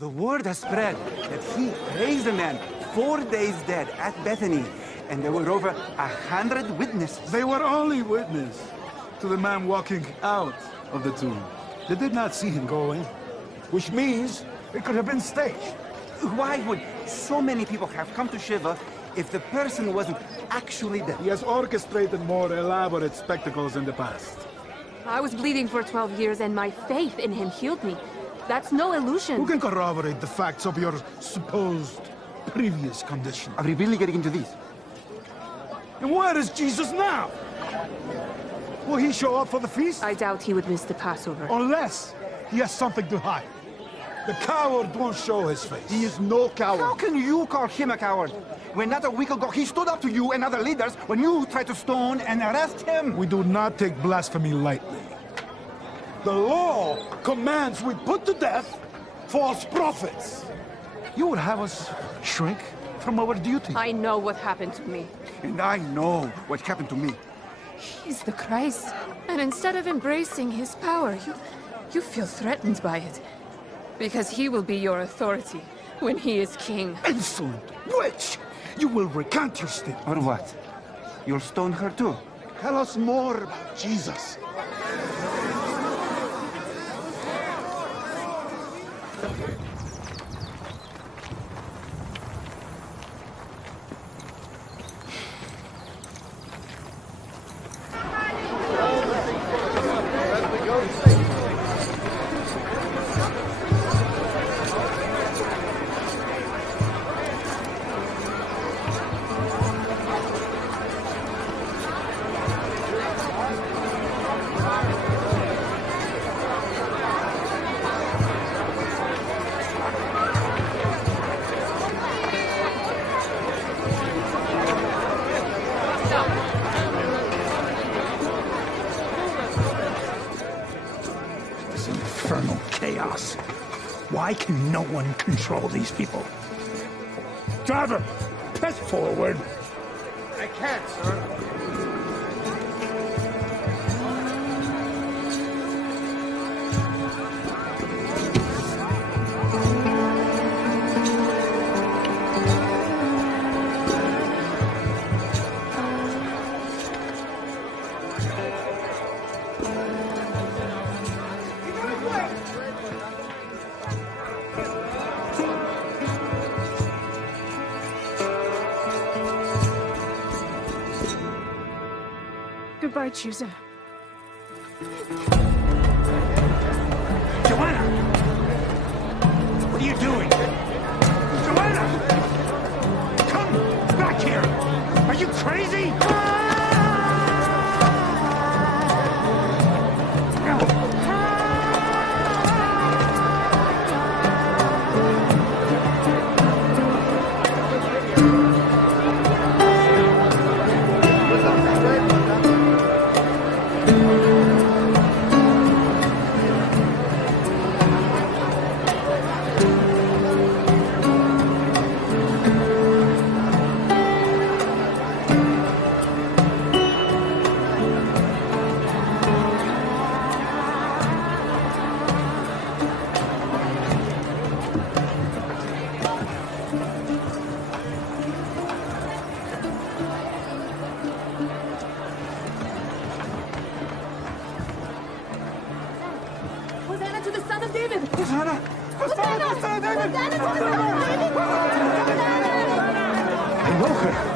The word has spread that he raised a man 4 days dead at Bethany, and there were over 100 witnesses. They were only witness to the man walking out of the tomb. They did not see him go in, which means it could have been staged. Why would so many people have come to Shiva if the person wasn't actually dead? He has orchestrated more elaborate spectacles in the past. I was bleeding for 12 years and my faith in him healed me. That's no illusion. Who can corroborate the facts of your supposed previous condition? Are we really getting into this? And where is Jesus now? Will he show up for the feast? I doubt he would miss the Passover. Unless he has something to hide. The coward won't show his face. He is no coward. How can you call him a coward? When not a week ago he stood up to you and other leaders when you tried to stone and arrest him. We do not take blasphemy lightly. The law commands we put to death false prophets. You would have us shrink from our duty. I know what happened to me. And I know what happened to me. He's the Christ. And instead of embracing his power, you feel threatened by it. Because he will be your authority when he is king. Insolent witch! You will recant your statement. Or what? You'll stone her too? Tell us more about Jesus. Infernal chaos. Why can no one control these people? Driver, press forward. I can't, sir. Goodbye, Chooser. Joanna! What are you doing? Joanna! Come back here! Are you crazy? Hosanna to the Son of David! Hosanna! Hosanna! Hosanna! Hosanna to the Son of David! I know her.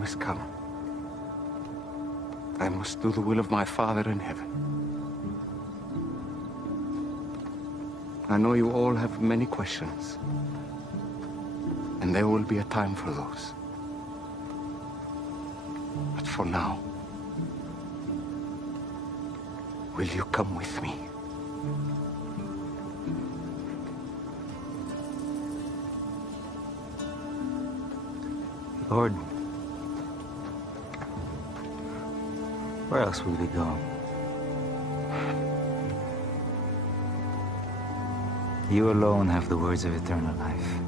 time has come. I must do the will of my Father in heaven. I know you all have many questions, and there will be a time for those. But for now, will you come with me? Lord, where else would we go? You alone have the words of eternal life.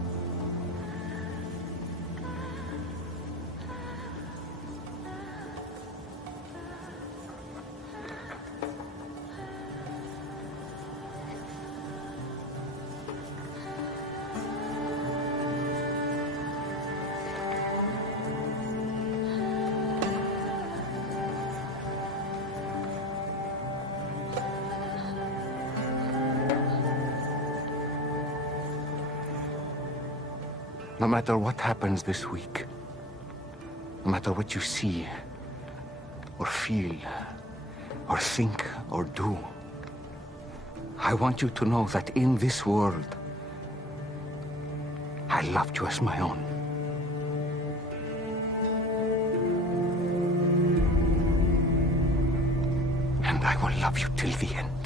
No matter what happens this week, no matter what you see, or feel, or think, or do, I want you to know that in this world, I loved you as my own. And I will love you till the end.